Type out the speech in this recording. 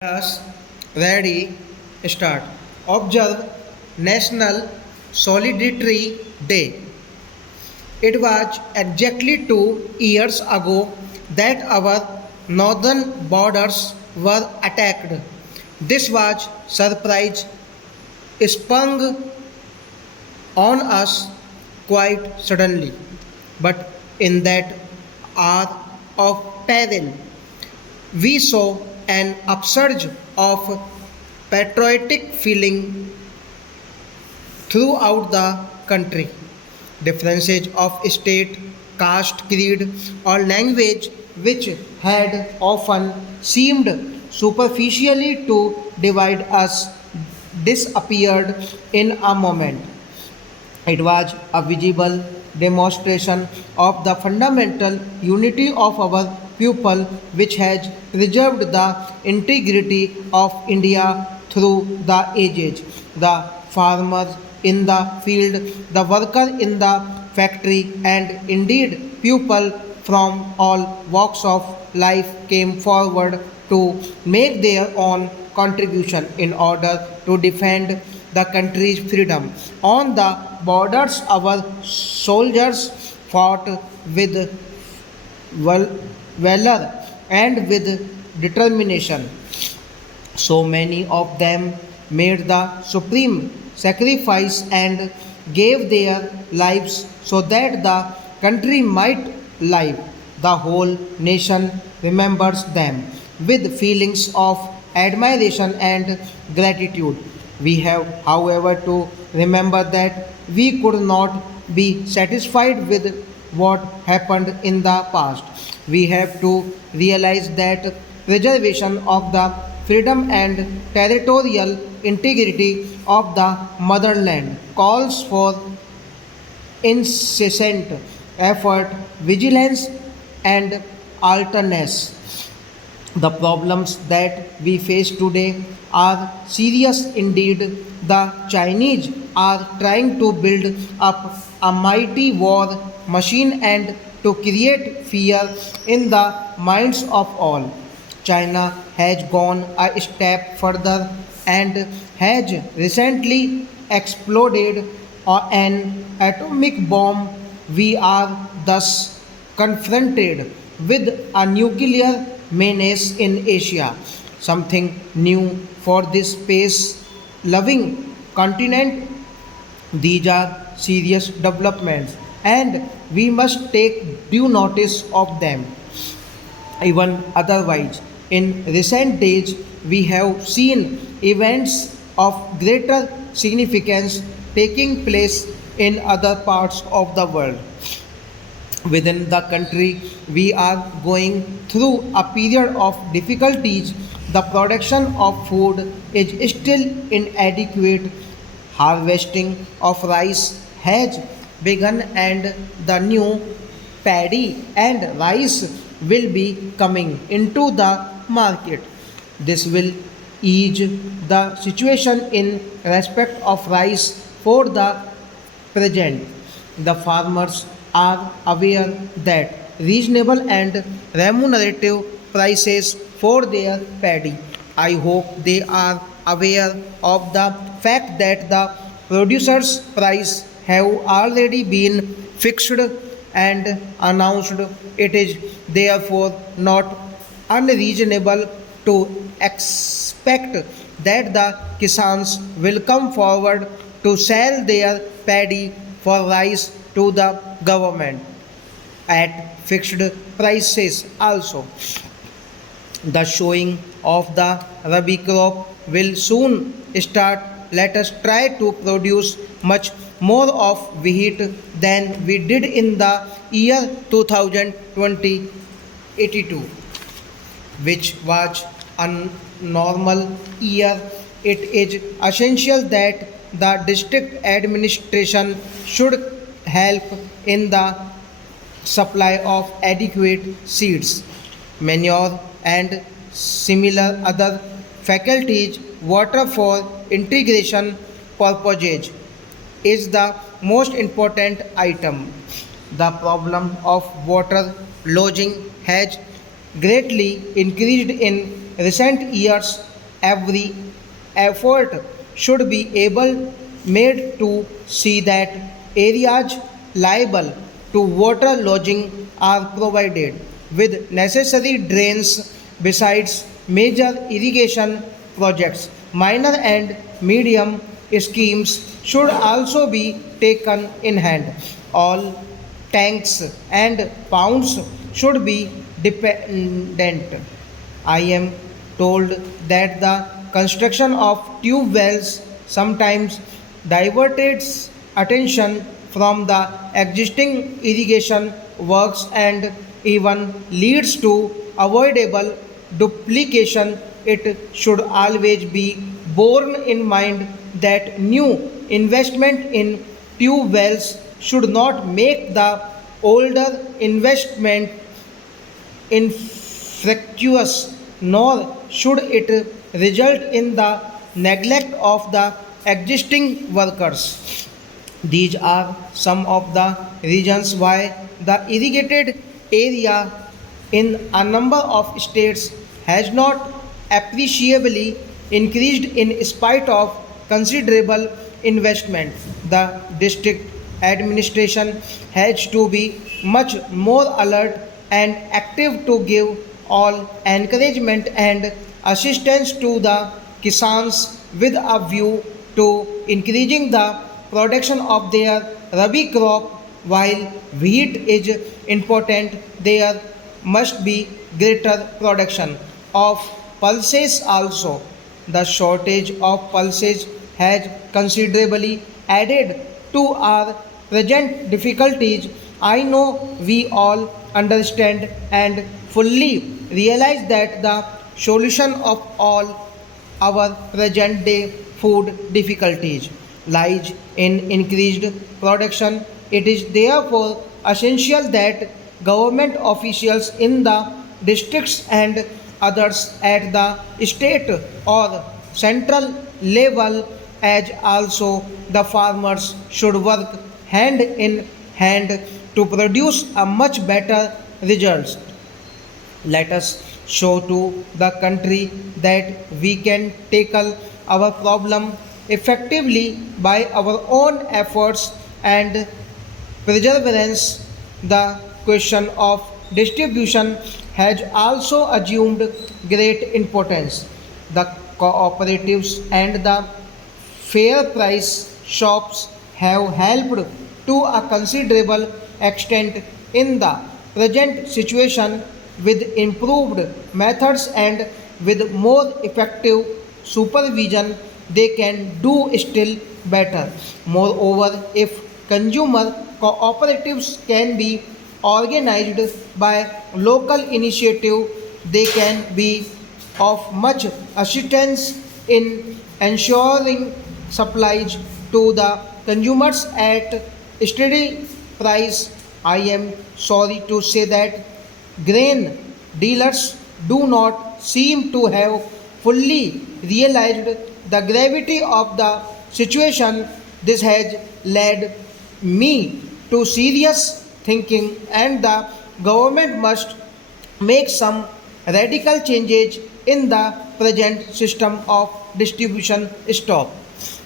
Yes, ready, start. Observe National Solidarity Day. It was exactly 2 years ago that our northern borders were attacked. This was surprise sprung on us quite suddenly. But in that hour of peril, we saw an upsurge of patriotic feeling throughout the country. Differences of state, caste, creed, or language, which had often seemed superficially to divide us, disappeared in a moment. It was a visible demonstration of the fundamental unity of our people, which has preserved the integrity of India through the ages. The farmers in the field, the worker in the factory, and indeed people from all walks of life came forward to make their own contribution in order to defend the country's freedom. On the borders, our soldiers fought with valor and with determination. So many of them made the supreme sacrifice and gave their lives so that the country might live. The whole nation remembers them with feelings of admiration and gratitude. We have, however, to remember that we could not be satisfied with what happened in the past. We have to realize that preservation of the freedom and territorial integrity of the motherland calls for incessant effort, vigilance, and alertness. The problems that we face today are serious indeed. The Chinese are trying to build up a mighty war machine and to create fear in the minds of all. China has gone a step further and has recently exploded an atomic bomb. We are thus confronted with a nuclear menace in Asia, something new for this space loving continent. These are serious developments and we must take due notice of them. Even otherwise, in recent days, we have seen events of greater significance taking place in other parts of the world. Within the country, we are going through a period of difficulties. The production of food is still inadequate. Harvesting of rice has begun, and the new paddy and rice will be coming into the market. This will ease the situation in respect of rice for the present. The farmers are aware that reasonable and remunerative prices for their paddy. I hope they are aware of the fact that the producers' price have already been fixed and announced. It is therefore not unreasonable to expect that the Kisans will come forward to sell their paddy for rice to the government at fixed prices also. The sowing of the Rabi crop will soon start. Let us try to produce much more of wheat than we did in the year 2020 82, which was a normal year. It is essential that the district administration should help in the supply of adequate seeds, manure, and similar other faculties. Water for integration purposes is the most important item. The problem of water lodging has greatly increased in recent years Every effort should be able made to see that areas liable to water lodging are provided with necessary drains. Besides major irrigation projects, minor and medium schemes should also be taken in hand. All tanks and pounds should be dependent. I am told that the construction of tube wells sometimes diverts attention from the existing irrigation works and even leads to avoidable duplication. It should always be borne in mind that new investment in tube wells should not make the older investment infructuous, nor should it result in the neglect of the existing workers. These are some of the reasons why the irrigated area in a number of states has not appreciably increased in spite of considerable investment. The district administration has to be much more alert and active to give all encouragement and assistance to the kisans with a view to increasing the production of their rabi crop. While wheat is important, there must be greater production of pulses also. The shortage of pulses has considerably added to our present difficulties. I know we all understand and fully realize that the solution of all our present day food difficulties lies in increased production. It is therefore essential that government officials in the districts and others at the state or central level, as also the farmers, should work hand in hand to produce a much better results. Let us show to the country that we can tackle our problem effectively by our own efforts and perseverance. The question of distribution has also assumed great importance. The cooperatives and the fair price shops have helped to a considerable extent in the present situation. With improved methods and with more effective supervision, they can do still better. Moreover, if consumer cooperatives can be organized by local initiative, they can be of much assistance in ensuring supplies to the consumers at steady price. I am sorry to say that grain dealers do not seem to have fully realized the gravity of the situation. This has led me to serious thinking, and the government must make some radical changes in the present system of distribution. Stop.